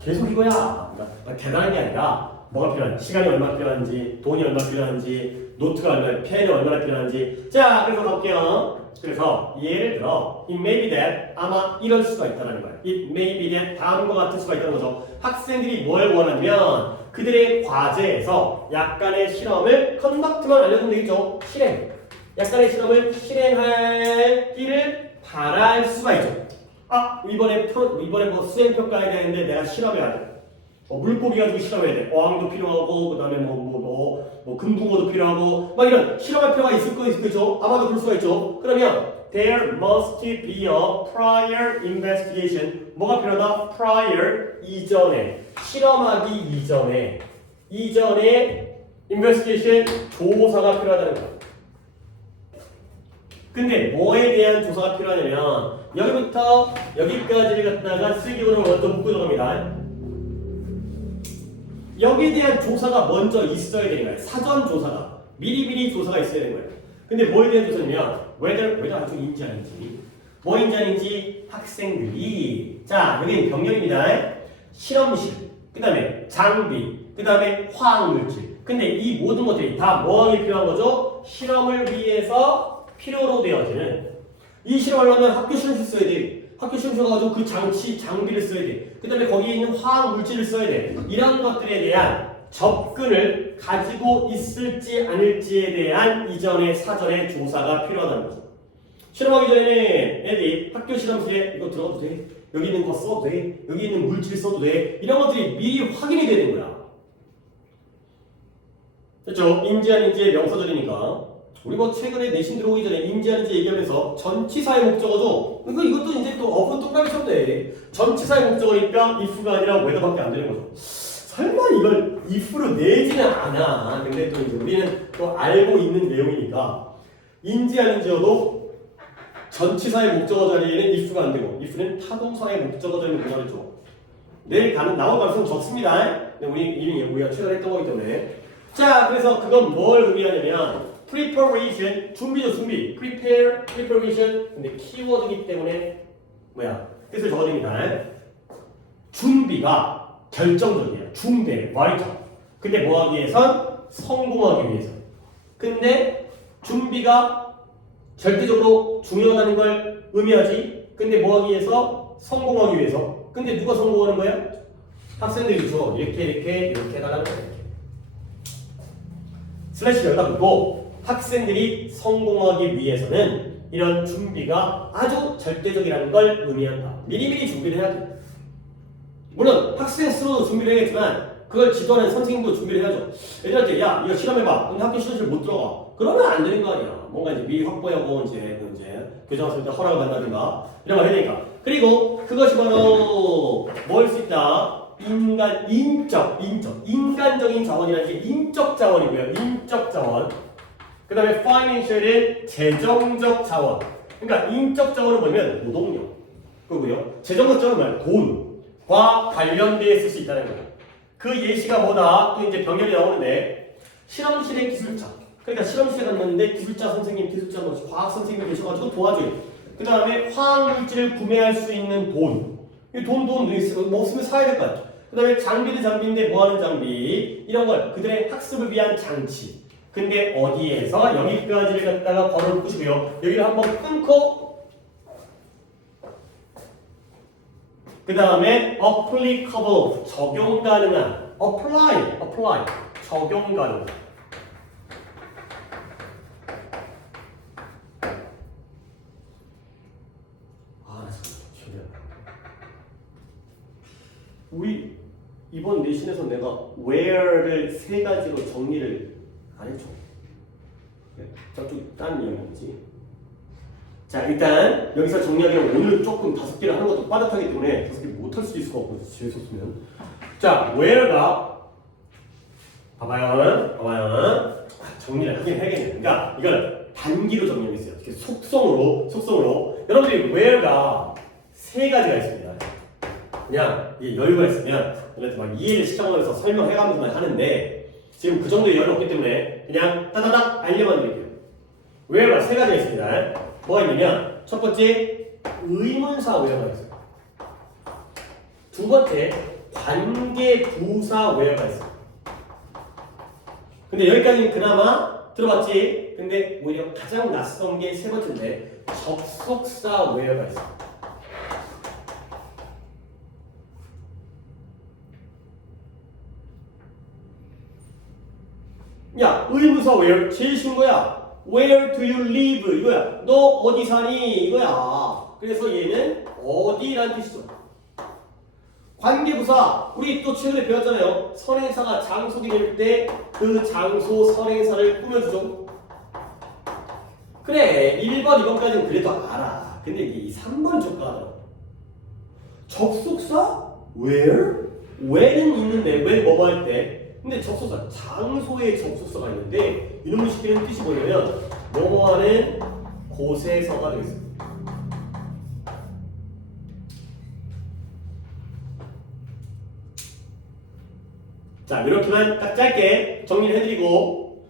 계속 이거야. 그러니까 대단한 게 아니라 뭐가 필요한지, 시간이 얼마나 필요한지, 돈이 얼마나 필요한지, 노트가 얼마나, 펜이 얼마나 필요한지. 자, 그래서 볼게요. 그래서 예를 들어 it may be that 아마 이럴 수가 있다는 거야. it may be that 다음과 같을 수가 있다는 거죠. 학생들이 뭘 원하냐면 그들의 과제에서 약간의 실험을 컨덕트만 알려주면 되겠죠. 실행. 약간의 실험을 실행하기를 바랄 수가 있죠. 아 이번에 뭐 수행 평가해야 되는데 내가 실험해야 돼. 물고기 가지고 실험해야 돼. 어항도 필요하고 그다음에 뭐 금붕어도 필요하고 막 이런 실험할 필요가 있을 거죠. 아마도 그럴 수가 있죠. 그러면 there must be a prior investigation. 뭐가 필요하다? prior 이전에 실험하기 이전에 investigation 조사가 필요하다는 거야. 근데 뭐에 대한 조사가 필요하냐면 여기부터 여기까지를 갖다가 쓰기로 먼저 묶고 들어갑니다. 여기에 대한 조사가 먼저 있어야 되는 거예요. 사전 조사가 미리미리 조사가 있어야 되는 거예요. 근데 뭐에 대한 조사냐면 whether 아직인지 아닌지 뭐인지 아닌지 학생들이 자 여기 병렬입니다. 실험실 그 다음에 장비 그 다음에 화학물질 근데 이 모든 것들이 다 뭐하기 필요한 거죠? 실험을 위해서 필요로 되어지는 이 실험을 하면 학교 실험실 써야 돼. 학교 실험실 가가지고 그 장비를 써야 돼. 그 다음에 거기에 있는 화학 물질을 써야 돼. 이런 것들에 대한 접근을 가지고 있을지 않을지에 대한 이전의 사전의 조사가 필요하다는 거죠. 실험하기 전에 애들이 학교 실험실에 이거 들어가도 돼? 여기 있는 거 써도 돼? 여기 있는 물질 써도 돼? 이런 것들이 미리 확인이 되는 거야. 됐죠? 인지 아닌지의 명사절이니까. 우리 뭐 최근에 내신 들어오기 전에 인지하는지 얘기하면서 전치사의 목적어죠. 이것도 이제 또 어분 똑같이 쳐도 돼. 전치사의 목적어니까 if가 아니라 whether밖에 안 되는 거죠. 설마 이걸 if로 내지는 않아. 근데 또 이제 우리는 또 알고 있는 내용이니까 인지하는지여도 전치사의 목적어 자리에는 if가 안 되고 if는 타동사의 목적어 자리에 문화를 내일 나올 가능성 적습니다. 근데 우리가 최근에 했던 거기 때문에 자 그래서 그건 뭘 의미하냐면 preparation 준비죠 준비 preparation 근데 키워드이기 때문에 뜻을 적어줍니다. 준비가 결정적이에요. 중대 vital 근데 뭐 하기 위해선 성공하기 위해서 근데 준비가 절대적으로 중요하다는 걸 의미하지 근데 뭐 하기 위해서 성공하기 위해서 근데 누가 성공하는 거야? 학생들이죠. 이렇게 해달라는 거예요. 슬래시 열다보고 학생들이 성공하기 위해서는 이런 준비가 아주 절대적이라는 걸 의미한다. 미리미리 준비를 해야 돼. 물론 학생 스스로도 준비를 해야겠지만 그걸 지도하는 선생님도 준비를 해야죠. 애들한테 야 이거 실험해봐. 근데 학교 실험실 못 들어가. 그러면 안 되는 거 아니야. 뭔가 이제 미리 확보하고 이제 교장선생님한테 허락을 받는다든가 이런 걸 해야 되니까. 그리고 그것이 바로 뭘 수 있다. 인간적인 자원이라는 게 인적 자원이고요. 인적 자원. 그 다음에 financial은 재정적 자원. 그러니까 인적 자원을 보면 노동력. 그거고요. 재정적 자원은 돈과 관련되어 쓸 수 있다는 거예요. 그 예시가 뭐다? 또 이제 병렬이 나오는데 실험실의 기술자. 그러니까 실험실에 갔는데 기술자 선생님, 과학 선생님이 계셔가지고 도와줘요. 그 다음에 화학물질을 구매할 수 있는 돈. 돈 없으면 사야 될 거 아니야. 그 다음에 장비인데 뭐하는 장비? 이런 걸 그들의 학습을 위한 장치. 근데 어디에서 여기까지를 갖다가 걸어놓을 것이고요. 여기를 한번 끊고 그 다음에 applicable 적용 가능한 apply 적용 가능한 우리 이번 내신에서 내가 where를 세 가지로 정리를 안 했죠. 저쪽 딴 이야기지. 자 일단 여기서 정리하면 오늘 조금 5개를 하는 것도 빠듯하기 때문에 5개 못할 수도 있을 것 같고 재수없으면 자 where가 봐봐요. 정리를 하긴 해야겠네. 그러니까 이걸 단기로 정리했어요. 이렇게 속성으로 여러분들이 where가 세 가지가 있습니다. 그냥 이게 여유가 있으면 막 이해를 시청하면서 설명해가면서만 하는데 지금 그 정도의 여유는 없기 때문에 그냥 따다닥 알려만 드릴게요. where가 세 가지가 있습니다. 뭐가 있냐면 첫 번째 의문사 where가 있어요. 두 번째 관계 부사 where가 있어요. 근데 여기까지는 그나마 들어봤지? 근데 오히려 가장 낯선 게 세 번째인데 접속사 where가 있어. 야, 의무사 where 제일 쉬운 거야. Where do you live? 이거야. 너 어디 사니? 이거야. 그래서 얘는 어디란 뜻이죠. 관계부사, 우리 또 최근에 배웠잖아요. 선행사가 장소기 될 때 그 장소 선행사를 꾸며주죠. 그래, 1번, 2번까지는 그래도 알아. 근데 이게 3번 조건하더라고. 접속사? where? where는 있는데, when 뭐뭐 할 때. 근데 접속사, 장소에 접속사가 있는데 이놈을 시키는 뜻이 뭐냐면 뭐뭐 하는 곳에서가 되겠습니다. 자, 이렇게만 딱 짧게 정리를 해드리고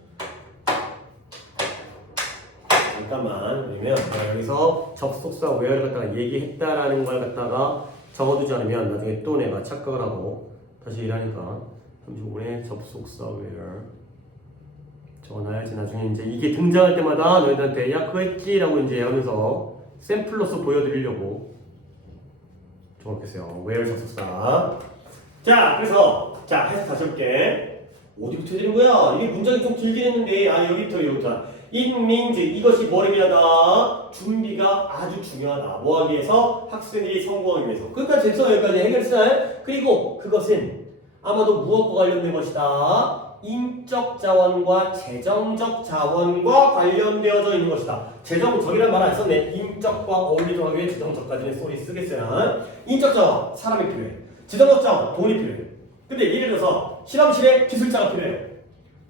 잠깐만. 왜냐면 여기서 접속사 where를 갖다가 얘기했다라는 걸 갖다가 적어두지 않으면 나중에 또 내가 착각을 하고 다시 일하니까 35분에 접속사 where 적어놔야지. 나중에 이제 이게 등장할 때마다 너희들한테 야 그거 했지? 라고 이제 하면서 샘플로서 보여드리려고 적었겠어요. where 접속사. 자, 그래서 자, 해서 다시 해볼게. 어디부터 해드린 거야? 이게 문장이 좀 길긴 했는데 여기부터 it means 이것이 뭐를 위하다? 준비가 아주 중요하다. 뭐 하기 위해서? 학생들이 성공하기 위해서. 그러니까 됐어. 여기까지 해결했어요. 그리고 그것은 아마도 무엇과 관련된 것이다? 인적 자원과 재정적 자원과 관련되어져 있는 것이다. 재정적이라는 말 안 썼네. 인적과 어울리도록 하기 위해 재정적까지는 소리 쓰겠어요. 인적 자원, 사람이 필요해. 재정적 자원, 돈이 필요해. 근데 예를 들어서 실험실에 기술자가 필요해요.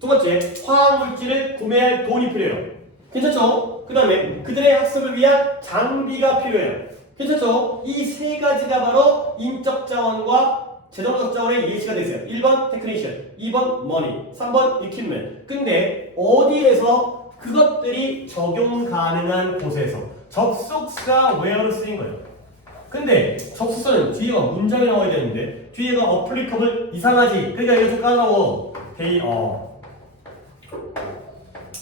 두 번째, 화학물질을 구매할 돈이 필요해요. 괜찮죠? 그 다음에 그들의 학습을 위한 장비가 필요해요. 괜찮죠? 이 세 가지가 바로 인적 자원과 재정적 자원의 예시가 되세요. 1번 테크니션, 2번 머니, 3번 이퀴프먼트. 근데 어디에서 그것들이 적용 가능한 곳에서 접속사 where로 쓰인 거예요. 근데 접속사는 뒤에가 문장이 나와야 되는데 뒤에가 applicable 이상하지. 그러니까 이거 좀 까다로워.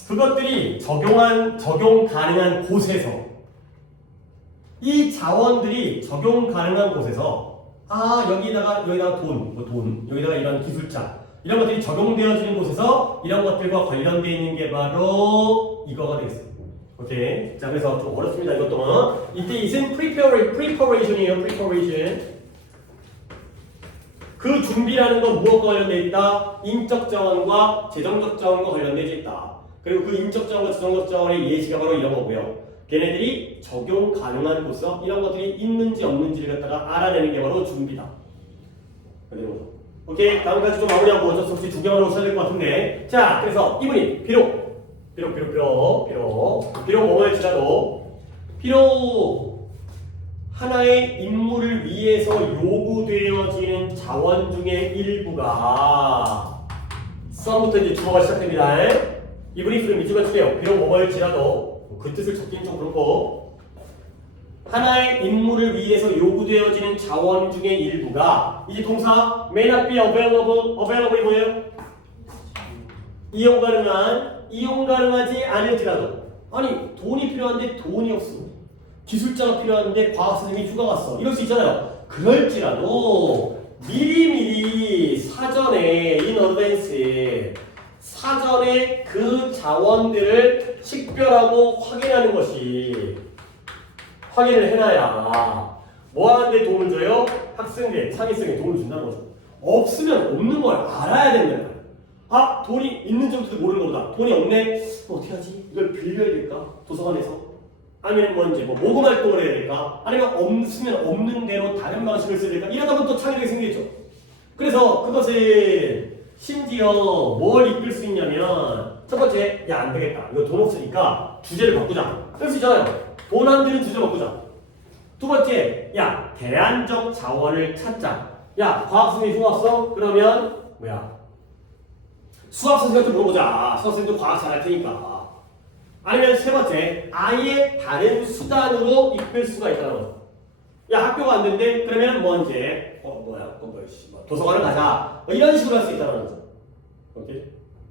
그것들이 적용 가능한 곳에서 이 자원들이 적용 가능한 곳에서 여기다가 돈, 여기다가 이런 기술자 이런 것들이 적용되어지는 곳에서 이런 것들과 관련되어 있는 게 바로 이거가 되겠습니다. 오케이. 자, 그래서 좀 어렵습니다. 이것도 이때 이은 preparation이에요. preparation. 그 준비라는 건 무엇과 관련되어 있다? 인적 자원과 재정적 자원과 관련되어 있다. 그리고 그 인적 자원과 재정적 자원의 예시가 바로 이런 거고요. 걔네들이 적용 가능한 곳에서 이런 것들이 있는지 없는지를 갖다가 알아내는 게 바로 준비다. 오케이. 다음까지 좀 마무리하고 어쩔 수 없이 두 개만 오셔야 될 것 같은데. 자, 그래서 이분이 비록 하나의 임무를 위해서 요구되어지는 자원 중에 일부가 썸부터 이제 주어가 시작됩니다. 이분이 그럼 밑줄만 치래요. 비록 뭐뭐일지라도 그 뜻을 적긴 좀 그렇고 하나의 임무를 위해서 요구되어지는 자원 중에 일부가 이제 동사 may not be available이 뭐예요? 이용 가능하지 않을지라도 아니 돈이 필요한데 돈이 없어. 기술자가 필요한데 과학선생님이 휴가 갔어. 이럴 수 있잖아요. 그럴지라도 미리미리 사전에 in advance 사전에 그 자원들을 식별하고 확인하는 것이 확인을 해놔야 뭐 하는데 도움을 줘요? 학생들, 창의성에 도움을 준다는 거죠. 없으면 없는 걸 알아야 된다는 거예요. 돈이 있는지도 모르는 거보다 돈이 없네? 어떻게 하지? 이걸 빌려야 될까? 도서관에서? 아니면 모금 활동을 해야 될까? 아니면 없으면 없는 대로 다른 방식을 써야 될까? 이러다 보면 또 창의력이 생기겠죠. 그래서 그것은 심지어 뭘 이끌 수 있냐면 첫 번째, 야, 안 되겠다. 이거 돈 없으니까 주제를 바꾸자. 그럴 수 있잖아요. 돈 안 드는 주제 바꾸자. 두 번째, 야, 대안적 자원을 찾자. 야, 과학선생님 휴가 왔어? 그러면 수학 선생님한테 물어보자. 수학 선생님도 과학 잘할 테니까. 아니면 세 번째, 아예 다른 수단으로 이끌 수가 있다는 거죠. 야, 학교가 안 된대? 그러면 도서관을 가자. 이런 식으로 할 수 있다는 거죠. 오케이?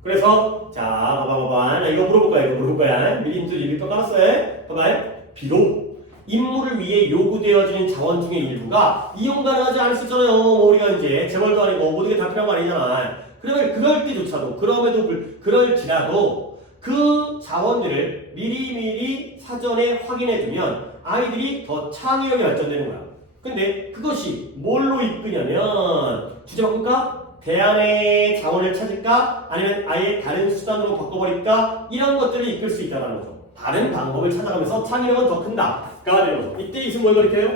그래서 자 봐봐 나 이거 물어볼 거야 미리도 리뷰표 깔았어요. 봐봐요. 비록 임무를 위해 요구되어지는 자원 중의 일부가 이용 가능하지 않을 수 있잖아요. 우리가 이제 재벌도 아니고 모든 게 다 필요한 거 아니잖아. 그러면 그럴 때조차도 그럴지라도 그 자원들을 미리미리 사전에 확인해 두면 아이들이 더 창의력이 발전되는 거야. 근데 그것이 뭘로 이끄냐면 주제 바꿀까? 대안의 자원을 찾을까? 아니면 아예 다른 수단으로 바꿔버릴까? 이런 것들을 이끌 수 있다는 거죠. 다른 방법을 찾아가면서 창의력은 더 큰다가 되는 거죠. 이때 이승 뭘 가리켜요?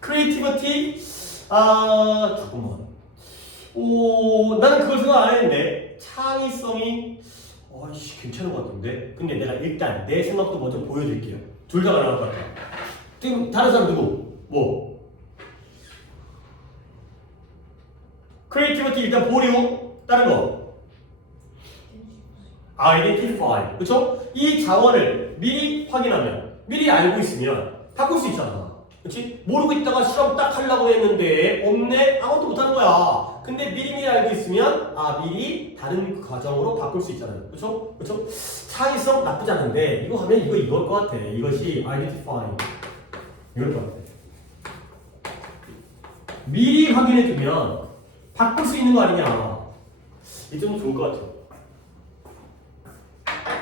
크리에이티비티? 잠깐만. 나는 그걸 생각 안 했는데 창의성이 괜찮은 것 같은데. 근데 내가 일단 내 생각도 먼저 보여드릴게요. 둘 다 가능할 것 같아. 지금 다른 사람 누구? 뭐? 크리에이티비티 일단 보류. 다른 거. identify. 그쵸? 이 자원을 미리 확인하면, 미리 알고 있으면 바꿀 수 있잖아. 그치? 모르고 있다가 실험 딱 하려고 했는데 없네? 아무것도 못하는 거야. 근데 미리 알고 있으면 미리 다른 과정으로 바꿀 수 있잖아요. 그쵸? 그쵸? 창의성 나쁘지 않은데 이거 하면 이걸 것 같아. 이것이 identify. 이럴 것 같아. 미리 확인해두면 바꿀 수 있는 거 아니냐. 이 정도 좋을 것 같아요.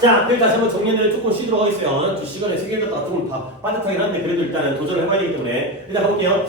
자, 그럼 다시 한번 정리를 조금 쉬도록 하겠어요. 2시간에 3개 갖다가 조금 빠듯하긴 한데 그래도 일단은 도전을 해봐야 되기 때문에 일단 가볼게요.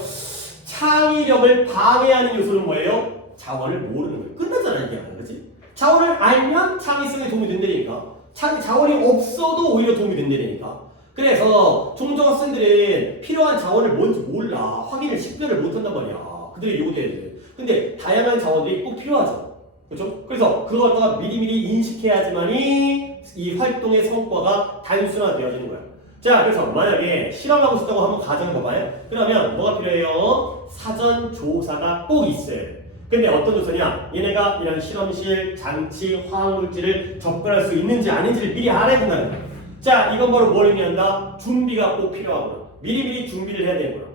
창의력을 방해하는 요소는 뭐예요? 자원을 모르는 거예요. 끝나잖아 이게. 그렇지? 자원을 알면 창의성에 도움이 된다니까. 자원이 없어도 오히려 도움이 된다니까. 그래서 종종 학생들은 필요한 자원을 뭔지 몰라. 확인을 식별을 못한단 말이야. 그들이 요구돼야 돼. 근데 다양한 자원들이 꼭 필요하죠. 그렇죠? 그래서 그걸 갖다가 미리미리 인식해야지만이 이 활동의 성과가 단순화되어지는 거야. 자, 그래서 만약에 실험하고 싶다고 한번 가정해봐봐요. 그러면 뭐가 필요해요? 사전 조사가 꼭 있어요. 근데 어떤 조사냐? 얘네가 이런 실험실, 장치, 화학물질을 접근할 수 있는지 아닌지를 미리 알아야 된다는 거야. 자, 이건 바로 뭘 의미한다? 준비가 꼭 필요하구나. 미리미리 준비를 해야 되는 거야.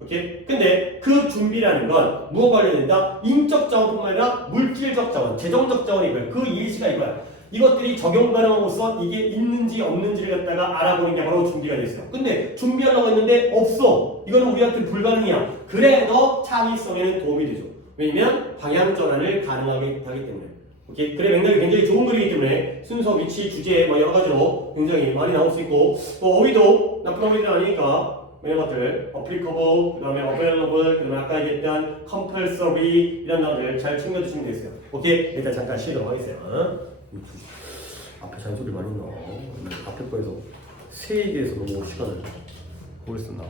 오케이? 근데 그 준비라는 건 무엇과 관련된다? 인적 자원뿐만 아니라 물질적 자원, 재정적 자원이 이거야. 그 일시가 이거야. 이것들이 적용 가능함으로써 이게 있는지 없는지를 갖다가 알아보는 게 바로 준비가 돼 있어요. 근데 준비하려고 했는데 없어. 이거는 우리한테 불가능이야. 그래도 창의성에는 도움이 되죠. 왜냐면 방향 전환을 가능하게 하기 때문에. 오케이? 그래 맥락이 굉장히 좋은 글이기 때문에 순서, 위치, 주제 여러 가지로 굉장히 많이 나올 수 있고 또 어휘도 나쁜 어휘들 아니니까 이런 것들, applicable, 그 다음에 available, 그 다음에 아까 얘기했던 compulsory 이런 단어들 잘 챙겨주시면 되겠어요. 오케이? 일단 잠깐 쉬도록 하겠어요. 앞에 잔소리 많이 나와. 앞에 거에서 세에 대해서 너무 시간을 오래 썼나.